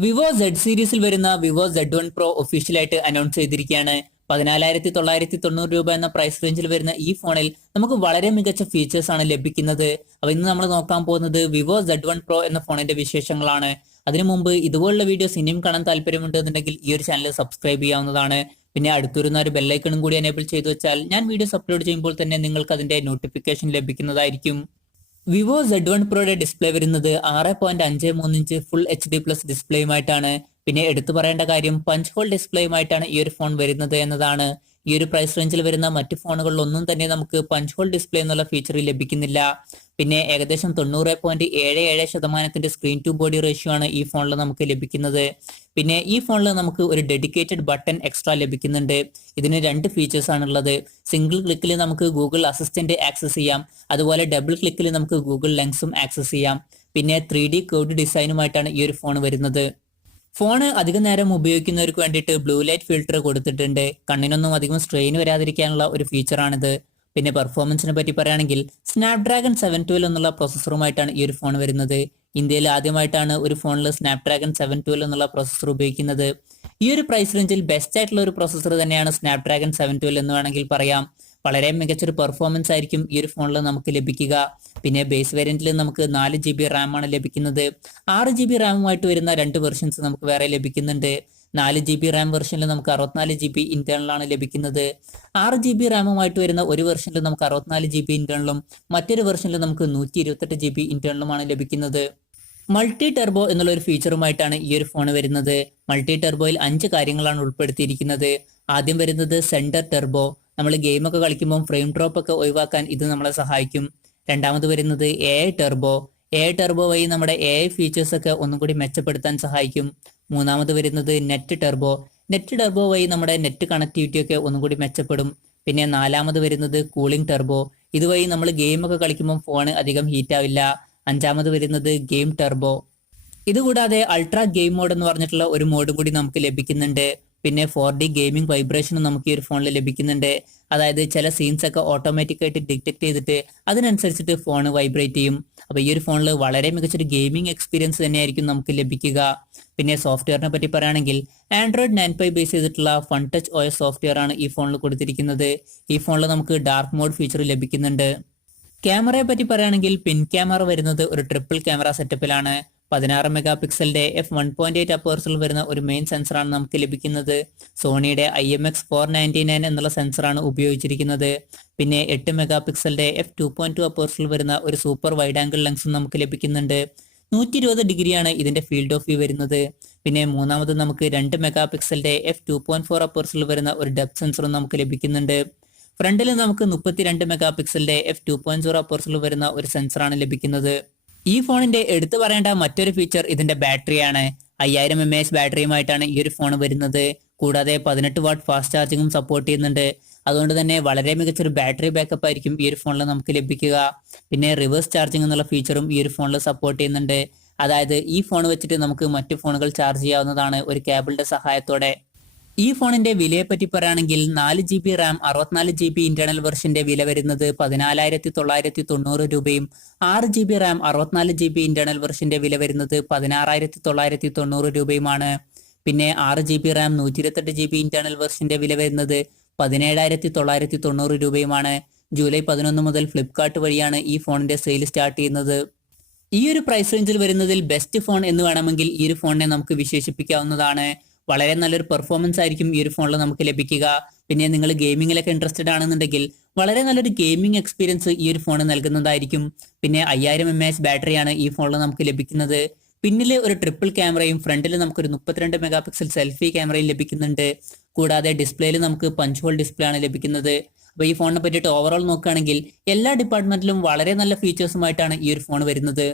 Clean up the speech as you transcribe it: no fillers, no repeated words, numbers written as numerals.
Vivo Z സീരീസിൽ വരുന്ന Vivo Z1 Pro ഒഫീഷ്യലായിട്ട് അനൗൺസ് ചെയ്തിരിക്കുകയാണ്. 14,990 രൂപ എന്ന പ്രൈസ് റേഞ്ചിൽ വരുന്ന ഈ ഫോണിൽ നമുക്ക് വളരെ മികച്ച ഫീച്ചേഴ്സ് ആണ് ലഭിക്കുന്നത്. അപ്പൊ ഇന്ന് നമ്മൾ നോക്കാൻ പോകുന്നത് വിവോ Z1 Pro എന്ന ഫോണിന്റെ വിശേഷങ്ങളാണ്. അതിനു മുമ്പ് ഇതുപോലുള്ള വീഡിയോസ് ഇനിയും കാണാൻ താല്പര്യമുണ്ടെന്നുണ്ടെങ്കിൽ ഈ ഒരു ചാനൽ സബ്സ്ക്രൈബ് ചെയ്യാവുന്നതാണ്. പിന്നെ അടുത്തുവരുന്ന ഒരു ബെല്ലൈക്കണും കൂടി എനേബിൾ ചെയ്തു വെച്ചാൽ ഞാൻ വീഡിയോസ് അപ്ലോഡ് ചെയ്യുമ്പോൾ തന്നെ നിങ്ങൾക്ക് അതിന്റെ നോട്ടിഫിക്കേഷൻ ലഭിക്കുന്നതായിരിക്കും. വിവോ Z1 Proയുടെ ഡിസ്പ്ലേ വരുന്നത് 6.53 ഇഞ്ച് ഫുൾ HD+ ഡിസ്പ്ലേയുമായിട്ടാണ്. പിന്നെ എടുത്തു പറയേണ്ട കാര്യം പഞ്ച് ഹോൾ ഡിസ്പ്ലേയുമായിട്ടാണ് ഈ ഒരു ഫോൺ വരുന്നത് എന്നതാണ്. ഈ ഒരു പ്രൈസ് റേഞ്ചിൽ വരുന്ന മറ്റു ഫോണുകളിലൊന്നും തന്നെ നമുക്ക് പഞ്ച് ഹോൾ ഡിസ്പ്ലേ എന്നുള്ള ഫീച്ചർ ലഭിക്കുന്നില്ല. പിന്നെ ഏകദേശം 90.77% സ്ക്രീൻ ടു ബോഡി റേഷ്യോ ആണ് ഈ ഫോണിൽ നമുക്ക് ലഭിക്കുന്നത്. പിന്നെ ഈ ഫോണിൽ നമുക്ക് ഒരു ഡെഡിക്കേറ്റഡ് ബട്ടൺ എക്സ്ട്രാ ലഭിക്കുന്നുണ്ട്. ഇതിന് രണ്ട് ഫീച്ചേഴ്സ് ആണുള്ളത്. സിംഗിൾ ക്ലിക്കിൽ നമുക്ക് ഗൂഗിൾ അസിസ്റ്റന്റ് ആക്സസ് ചെയ്യാം, അതുപോലെ ഡബിൾ ക്ലിക്കിൽ നമുക്ക് ഗൂഗിൾ ലെൻസും ആക്സസ് ചെയ്യാം. പിന്നെ 3D കേർവ്ഡ് ഡിസൈനുമായിട്ടാണ് ഈ ഒരു ഫോൺ വരുന്നത്. ഫോണ് അധികം നേരം ഉപയോഗിക്കുന്നവർക്ക് വേണ്ടിയിട്ട് ബ്ലൂ ലൈറ്റ് ഫിൽട്ടർ കൊടുത്തിട്ടുണ്ട്. കണ്ണിനൊന്നും അധികം സ്ട്രെയിൻ വരാതിരിക്കാനുള്ള ഒരു ഫീച്ചറാണിത്. പിന്നെ പെർഫോമൻസിനെ പറ്റി പറയുകയാണെങ്കിൽ സ്നാപ്ഡ്രാഗൺ 712 എന്നുള്ള പ്രോസസ്സറുമായിട്ടാണ് ഈ ഒരു ഫോൺ വരുന്നത്. ഇന്ത്യയിൽ ആദ്യമായിട്ടാണ് ഒരു ഫോണിൽ സ്നാപ്ഡ്രാഗൺ 712 എന്നുള്ള പ്രോസസ്സർ ഉപയോഗിക്കുന്നത്. ഈ ഒരു പ്രൈസ് റേഞ്ചിൽ ബെസ്റ്റ് ആയിട്ടുള്ള ഒരു പ്രോസസ്സർ തന്നെയാണ് സ്നാപ്ഡ്രാഗൺ 712 എന്ന് വേണമെങ്കിൽ പറയാം. വളരെ മികച്ചൊരു പെർഫോമൻസ് ആയിരിക്കും ഈ ഒരു ഫോണിൽ നമുക്ക് ലഭിക്കുക. പിന്നെ ബേസ് വേരിയന്റിൽ നമുക്ക് 4 GB റാം ആണ് ലഭിക്കുന്നത്. 6 GB റാമുമായിട്ട് വരുന്ന രണ്ട് വെർഷൻസ് നമുക്ക് വേറെ ലഭിക്കുന്നുണ്ട്. 4 GB റാം വെർഷനിൽ നമുക്ക് 64 GB ഇന്റേണൽ ആണ് ലഭിക്കുന്നത്. 6 GB റാമുമായിട്ട് വരുന്ന ഒരു വെർഷനിൽ നമുക്ക് 64 GB ഇന്റേണലും മറ്റൊരു വെർഷനിൽ നമുക്ക് 128 GB ഇന്റേണലുമാണ് ലഭിക്കുന്നത്. മൾട്ടി ടെർബോ എന്നുള്ള ഒരു ഫീച്ചറുമായിട്ടാണ് ഈ ഒരു ഫോൺ വരുന്നത്. മൾട്ടി ടെർബോയിൽ 5 കാര്യങ്ങളാണ് ഉൾപ്പെടുത്തിയിരിക്കുന്നത്. ആദ്യം വരുന്നത് സെന്റർ ടെർബോ. നമ്മൾ ഗെയിമൊക്കെ കളിക്കുമ്പോൾ ഫ്രെയിം ഡ്രോപ്പ് ഒക്കെ ഒഴിവാക്കാൻ ഇത് നമ്മളെ സഹായിക്കും. രണ്ടാമത് വരുന്നത് AI ടെർബോ. AI ടെർബോ വഴി നമ്മുടെ AI ഫീച്ചേഴ്സ് ഒക്കെ ഒന്നും കൂടി മെച്ചപ്പെടുത്താൻ സഹായിക്കും. മൂന്നാമത് വരുന്നത് നെറ്റ് ടെർബോ. നെറ്റ് ടെർബോ വഴി നമ്മുടെ നെറ്റ് കണക്ടിവിറ്റി ഒക്കെ ഒന്നും കൂടി മെച്ചപ്പെടും. പിന്നെ നാലാമത് വരുന്നത് കൂളിംഗ് ടെർബോ. ഇതുവഴി നമ്മൾ ഗെയിമൊക്കെ കളിക്കുമ്പോൾ ഫോൺ അധികം ഹീറ്റ് ആവില്ല. അഞ്ചാമത് വരുന്നത് ഗെയിം ടെർബോ. ഇതുകൂടാതെ അൾട്രാ ഗെയിം മോഡ് എന്ന് പറഞ്ഞിട്ടുള്ള ഒരു മോഡ് കൂടി നമുക്ക് ലഭിക്കുന്നുണ്ട്. പിന്നെ 4D ഗെയിമിംഗ് വൈബ്രേഷനും നമുക്ക് ഈ ഒരു ഫോണിൽ ലഭിക്കുന്നുണ്ട്. അതായത് ചില സീൻസ് ഒക്കെ ഓട്ടോമാറ്റിക് ആയിട്ട് ഡിറ്റക്ട് ചെയ്തിട്ട് അതിനനുസരിച്ചിട്ട് ഫോൺ വൈബ്രേറ്റ് ചെയ്യും. അപ്പൊ ഈ ഒരു ഫോണിൽ വളരെ മികച്ചൊരു ഗെയിമിംഗ് എക്സ്പീരിയൻസ് തന്നെയായിരിക്കും നമുക്ക് ലഭിക്കുക. പിന്നെ സോഫ്റ്റ്വെയറിനെ പറ്റി പറയുകയാണെങ്കിൽ ആൻഡ്രോയിഡ് 9 ബേസ് ചെയ്തിട്ടുള്ള ഫൺ ടച്ച് OS സോഫ്റ്റ്വെയർ ആണ് ഈ ഫോണിൽ കൊടുത്തിരിക്കുന്നത്. ഈ ഫോണിൽ നമുക്ക് ഡാർക്ക് മോഡ് ഫീച്ചർ ലഭിക്കുന്നുണ്ട്. ക്യാമറയെ പറ്റി പറയുകയാണെങ്കിൽ പിൻ ക്യാമറ വരുന്നത് ഒരു ട്രിപ്പിൾ ക്യാമറ സെറ്റപ്പിലാണ്. 16 മെഗാ പിക്സലിന്റെ f1.8 അപ്പേഴ്സിൽ വരുന്ന ഒരു മെയിൻ സെൻസറാണ് നമുക്ക് ലഭിക്കുന്നത്. സോണിയുടെ IMX499 എന്നുള്ള സെൻസറാണ് ഉപയോഗിച്ചിരിക്കുന്നത്. പിന്നെ 8 മെഗാ പിക്സലിന്റെ f2.2 അപ്പേഴ്സിൽ വരുന്ന ഒരു സൂപ്പർ വൈഡ് ആംഗിൾ ലെൻസും നമുക്ക് ലഭിക്കുന്നുണ്ട്. 120 ഡിഗ്രിയാണ് ഇതിന്റെ ഫീൽഡ് ഓഫ് വ്യൂ വരുന്നത്. പിന്നെ മൂന്നാമത് നമുക്ക് 2 മെഗാ പിക്സലിന്റെ f2.4 അപ്പേഴ്സിൽ വരുന്ന ഒരു ഡെപ്ത് സെൻസറും നമുക്ക് ലഭിക്കുന്നുണ്ട്. ഫ്രണ്ടിൽ നമുക്ക് 32 മെഗാ പിക്സലിന്റെ f2.0 അപ്പേഴ്സിൽ വരുന്ന ഒരു സെൻസറാണ് ലഭിക്കുന്നത്. ഈ ഫോണിന്റെ എടുത്തു പറയേണ്ട മറ്റൊരു ഫീച്ചർ ഇതിന്റെ ബാറ്ററിയാണ്. 5000 mAh ബാറ്ററിയുമായിട്ടാണ് ഈ ഒരു ഫോൺ വരുന്നത്. കൂടാതെ 18 വാട്ട് ഫാസ്റ്റ് ചാർജിങ്ങും സപ്പോർട്ട് ചെയ്യുന്നുണ്ട്. അതുകൊണ്ട് തന്നെ വളരെ മികച്ചൊരു ബാറ്ററി ബാക്കപ്പ് ആയിരിക്കും ഈ ഒരു ഫോണിൽ നമുക്ക് ലഭിക്കുക. പിന്നെ റിവേഴ്സ് ചാർജിങ് എന്നുള്ള ഫീച്ചറും ഈ ഒരു ഫോണിൽ സപ്പോർട്ട് ചെയ്യുന്നുണ്ട്. അതായത് ഈ ഫോൺ വെച്ചിട്ട് നമുക്ക് മറ്റു ഫോണുകൾ ചാർജ് ചെയ്യാവുന്നതാണ് ഒരു കേബിളിന്റെ സഹായത്തോടെ. ഈ ഫോണിന്റെ വിലയെ പറ്റി പറയുകയാണെങ്കിൽ 4 GB റാം 64 GB ഇന്റേണൽ വെർഷന്റെ വില വരുന്നത് 14,990 രൂപയും 6 GB റാം 64 GB ഇന്റേണൽ വെർഷന്റെ വില വരുന്നത് 16,990 രൂപയുമാണ്. പിന്നെ 6 GB റാം 128 GB ഇന്റേണൽ വെർഷന്റെ വില വരുന്നത് 17,990 രൂപയുമാണ്. ജൂലൈ 11 മുതൽ ഫ്ലിപ്കാർട്ട് വഴിയാണ് ഈ ഫോണിന്റെ സെയിൽ സ്റ്റാർട്ട് ചെയ്യുന്നത്. ഈ ഒരു പ്രൈസ് റേഞ്ചിൽ വരുന്നതിൽ ബെസ്റ്റ് ഫോൺ എന്ന് വേണമെങ്കിൽ ഈ ഒരു ഫോണിനെ നമുക്ക് വിശേഷിപ്പിക്കാവുന്നതാണ്. വളരെ നല്ലൊരു പെർഫോമൻസ് ആയിരിക്കും ഈ ഒരു ഫോണിൽ നമുക്ക് ലഭിക്കുക. പിന്നെ നിങ്ങൾ ഗെയിമിങ്ങിലൊക്കെ ഇൻട്രസ്റ്റഡ് ആണെന്നുണ്ടെങ്കിൽ വളരെ നല്ലൊരു ഗെയിമിംഗ് എക്സ്പീരിയൻസ് ഈ ഒരു ഫോൺ നൽകുന്നതായിരിക്കും. പിന്നെ 5000 mAh ബാറ്ററിയാണ് ഈ ഫോണിൽ നമുക്ക് ലഭിക്കുന്നത്. പിന്നിൽ ഒരു ട്രിപ്പിൾ ക്യാമറയും ഫ്രണ്ടിൽ നമുക്കൊരു 32 മെഗാ പിക്സൽ സെൽഫി ക്യാമറയും ലഭിക്കുന്നുണ്ട്. കൂടാതെ ഡിസ്പ്ലേയിൽ നമുക്ക് പഞ്ച് ഹോൾ ഡിസ്പ്ലേ ആണ് ലഭിക്കുന്നത്. അപ്പോൾ ഈ ഫോണിനെ പറ്റിയിട്ട് ഓവറോൾ നോക്കുകയാണെങ്കിൽ എല്ലാ ഡിപ്പാർട്ട്മെന്റിലും വളരെ നല്ല ഫീച്ചേഴ്സുമായിട്ടാണ് ഈ ഒരു ഫോൺ വരുന്നത്.